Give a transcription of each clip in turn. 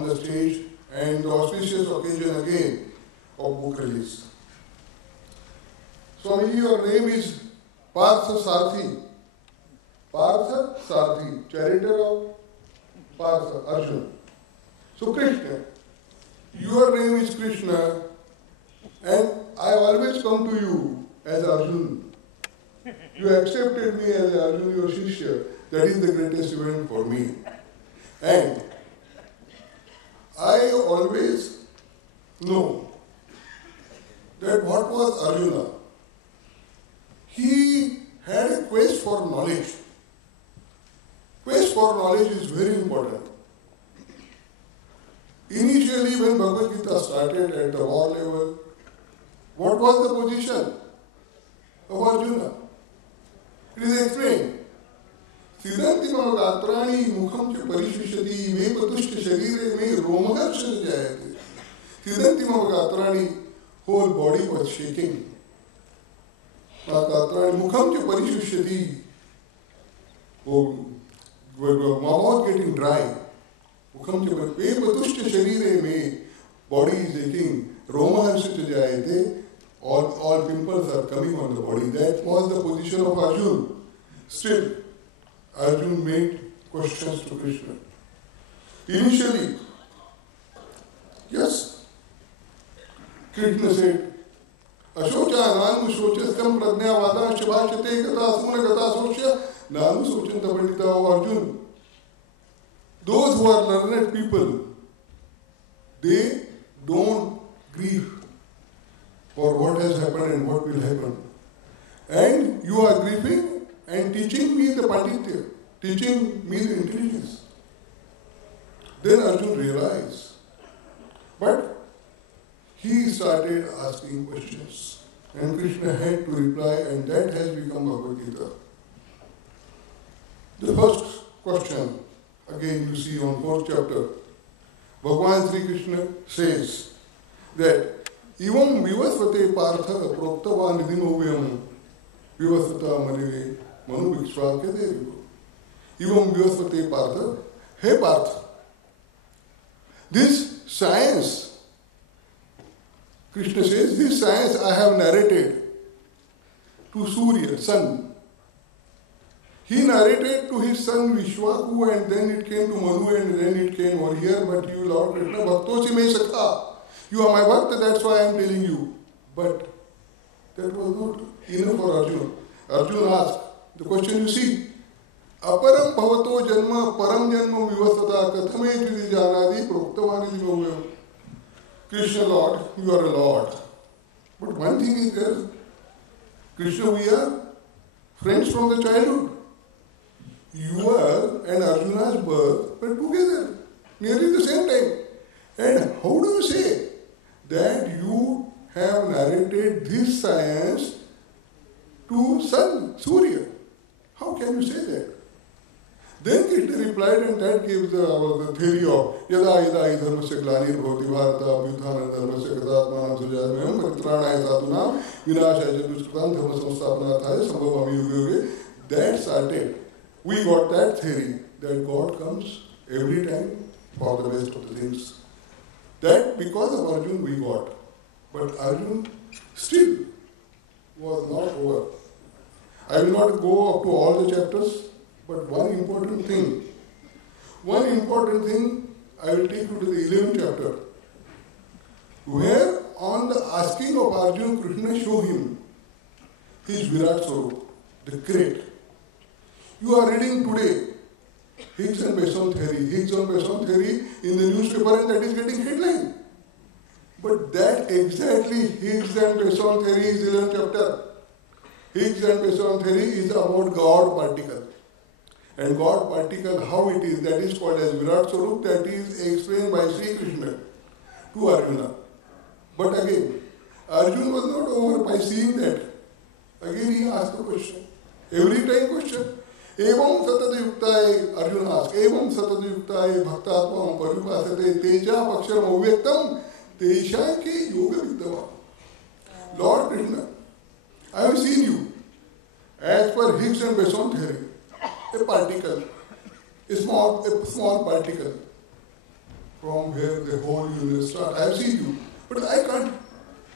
on the stage and the auspicious occasion again of book release. Swamiji, your name is Partha Sarthi. Partha Sarthi, charioteer of Partha, Arjuna. So Krishna, your name is Krishna, and I always come to you as Arjuna. You accepted me as Arjuna, your Shishya. That is the greatest event for me. And I always know that what was Arjuna? He had a quest for knowledge. Quest for knowledge is very important. Initially, when Bhagavad Gita started at the war level, what was the position of Arjuna? It is explained. Siddhantima gatrani mukham cha parishvishati me patushta sharire me romaharsha jayate. Siddhantima gatrani, whole body was shaking. Gatrani mukham cha parishvishati. Mouth getting dry. Mukham cha me patushta sharire me, body is aching. Romaharsha jayate. All pimples are coming on the body. That was the position of Arjuna. Still, Arjuna made questions to Krishna. Initially, yes, Krishna said, Ashocha nanu shochaskam prajnavada shabhashate gata suna gata socha nanu sochanta pandita of Arjuna. Those who are learned people, they don't grieve for what has happened and what will happen. And you are grieving and teaching me the panditya, teaching me the intelligence. Then Arjuna realized. But he started asking questions. And Krishna had to reply, and that has become Bhagavad Gita. The first question, again you see on 4th chapter, Bhagavan Sri Krishna says that Ivam vivasvate partha proktava nidhimovayam vivasvata manive manu vikshvakyate. Ivam vivasvate partha, hey Partha, this science, Krishna says, this science I have narrated to Surya, sun. He narrated to his son Vishwaku, and then it came to Manu, and then it came over here, but you Lord Krishna, Bhaktosi me sakha. You are my bhakta, that's why I am telling you. But that was not enough for Arjuna. Arjuna asked, the question you see, Aparam bhavato janma param janma vivasvata kathame judi janadi proktavani jivavayam. Krishna Lord, you are a Lord. But one thing is there, Krishna, we are friends from the childhood. Your and Arjuna's birth were together, nearly the same time. And how do you say that you have narrated this science to sun, Surya? How can you say that? Then Krishna replied, and that gives the theory of Yada yada hi dharmasya glanir bhavati bharata abhyuthana dharmasya gadatmanam sujadmayam paritranaya sadhunam vinashaya dushkritam dharma samsthapanarthaya sambhavami yuge yuge. That started. We got that theory that God comes every time for the best of the things. That because of Arjuna we got. But Arjuna still was not over. I will not go up to all the chapters, but one important thing I will take you to the 11th chapter, where on the asking of Arjuna, Krishna show him his Virat Swarup, the great. You are reading today Higgs and Boson theory in the newspaper, and that is getting headline. But that exactly Higgs and Boson theory is 11th chapter. Higgs and Boson theory is about God particle. And God particle, how it is, that is called as Virat Swarup, that is explained by Sri Krishna to Arjuna. But again, Arjuna was not over by seeing that. Again he asked the question. Every time question. Evam satadayuktaye, Arjuna asked, Evam satadayuktaye bhaktatvam paripasate teja paksharam avyaktam tesha ke yoga viddava. Lord Krishna, I have seen you as per Higgs and Boson theory, a particle, a small particle. from where the whole universe starts. I have seen you, but I can't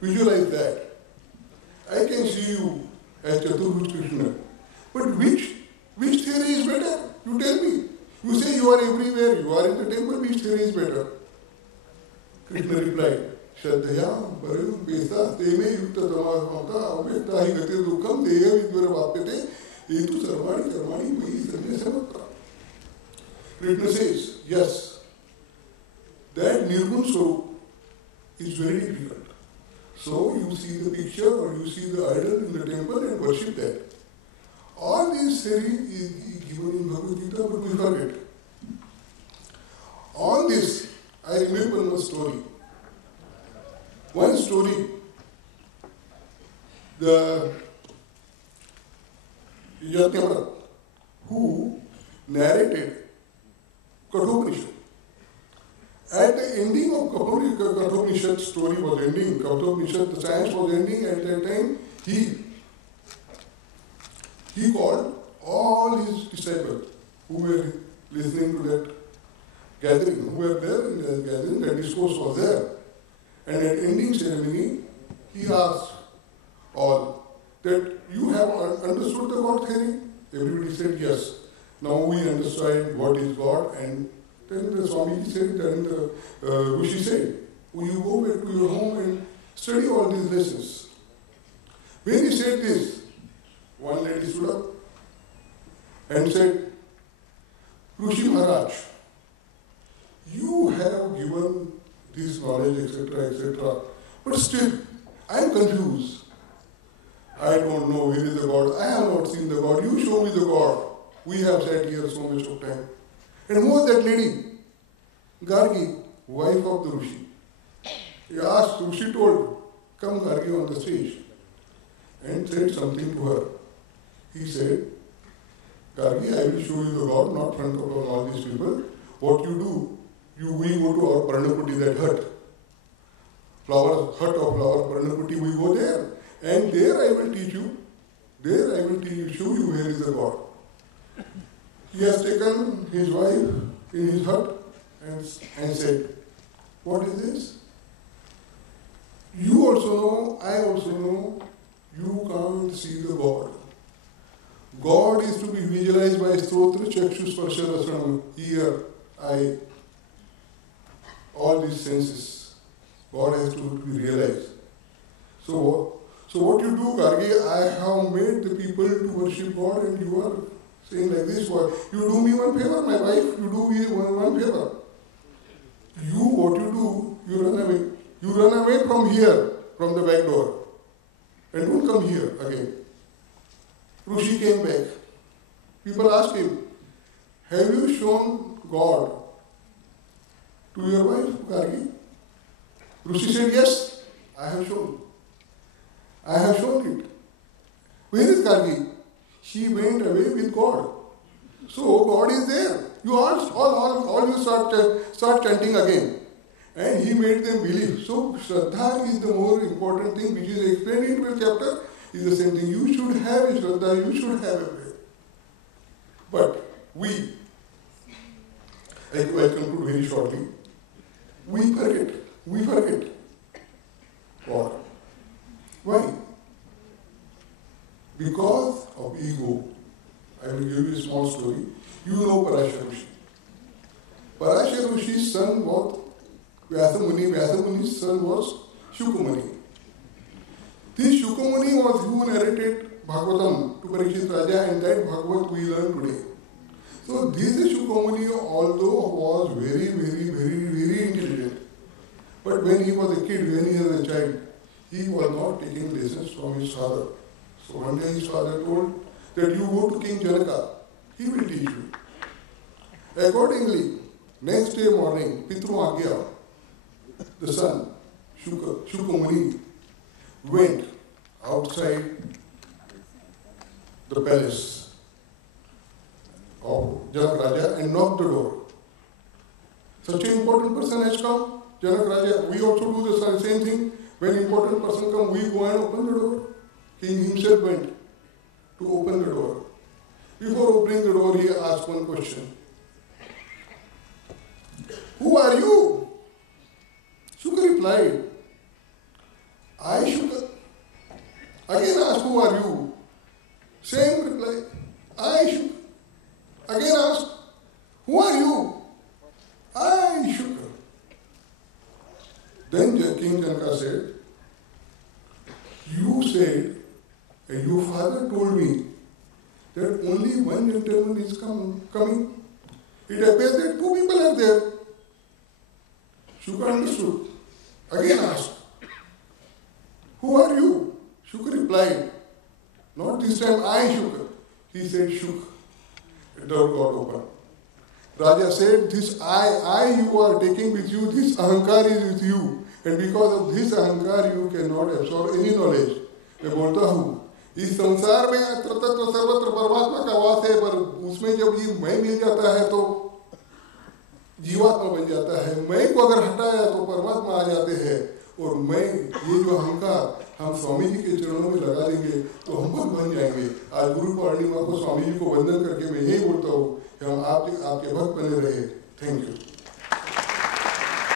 visualize that. I can see you as Chaturbuj Krishna. But which theory is better? You tell me. You say you are everywhere, you are in the temple, which theory is better? Krishna replied, Shraddhaya, Param, Pesa, Teme, Yukta Tamasmata, Avyakta, Hi Gati Dukam, Deya Vidvara Vapyate, Etu Sarvani, Karmani, Mai Sanya Samatra. Krishna says, yes, that Nirgun Swarup is very difficult. So you see the picture or you see the idol in the temple and worship that. All this theory is given in Bhagavad Gita, but we forget. On this, I remember one story. One story, the Yajnavalkya, who narrated Kathopanishad. At the ending of Kathopanishad story was ending, Kathopanishad, the science was ending, at that time he called all his disciples who were listening to that gathering, who were there in that gathering, that discourse was there. And at ending ceremony, he asked all that you have understood the God theory? Everybody said yes. Now we understand what is God, and then the Swamiji said, then the Rishi said, will you go back to your home and study all these lessons? When he said this, one lady stood up and said, Rishi Maharaj, you have given this knowledge, etc., etc., but still, I am confused. I don't know where is the God. I have not seen the God. You show me the God. We have sat here so much of time. And who was that lady? Gargi, wife of the Rishi. He asked, Rishi told, come Gargi on the stage, and said something to her. He said, Gargi, I will show you the God, not in front of all these people. What you do, we go to our Parnakuti, that hut. Hut of flower, Parnakuti, we go there. And there I will teach you, show you where is the God. He has taken his wife in his hut and said, what is this? You also know, I also know, you can't see the God. God is to be visualized by Stotra, Chakshu, Sparsha, Rasana, ear, eye, all these senses. God has to be realized. So what you do, Gargi, I have made the people to worship God, and you are saying like this, you do me one favor, my wife, you do me one favor. What you do, you run away. You run away from here, from the back door, and don't come here again. Rishi came back. People asked him, have you shown God to your wife, Gargi? Rishi said, yes, I have shown. I have shown it. Where is Gargi? She went away with God. So God is there. You all you start chanting again. And he made them believe. So Shraddha is the more important thing, which is explained in the chapter, is the same thing. You should have Shraddha, you should have a faith. But I will conclude very shortly, we forget God. Why? Because of ego. I will give you a small story. You know Parashar Rishi. Parashar Rishi's son was Vyasamuni. Vyasamuni's son was Shukamuni. This Shukamuni was who narrated Bhagavatam to Parikshit Raja, and that Bhagavad we learn today. So this Shukamuni, although was very, very, very, very intelligent, but when he was a kid, when he was a child, he was not taking lessons from his father. So one day his father told that you go to King Janaka, he will teach you. Accordingly, next day morning, Pitru Agya, the son, Shukamuni, went outside the palace of Janak Raja and knocked the door. Such an important person has come, Janak Raja. We also do the same thing. When important person come, we go and open the door. King himself went to open the door. Before opening the door, he asked one question. Who are you? Shuka replied, I Shuka. Again asked, who are you? Same reply, I Shuka. Again asked, who are you? I Shuka. Then King Janaka said, you said, and your father told me that only one gentleman is coming. It appears that two people are there. Shuka understood. Again asked, who are you? Shuka replied, not this time I Shuka. He said Shuka. The door got open. Raja said, this I you are taking with you, this ahankar is with you. And because of this ahankar you cannot absorb any knowledge. मैं बोलता हूँ इस संसार में तत्र सर्वत्र परमात्मा का वास है, पर उसमें जब ये मैं मिल जाता है तो जीवात्मा बन जाता है। मैं को अगर हटाया तो परमात्मा आ जाते हैं, और मैं ये जो अहंकार हम स्वामी जी के चरणों में लगा देंगे तो हम खुद बन जाएंगे। आज गुरु पूर्णिमा को स्वामी जी को वंदन करके मैं यही बोलता हूँ कि हम आपके भक्त बने रहे। Thank you.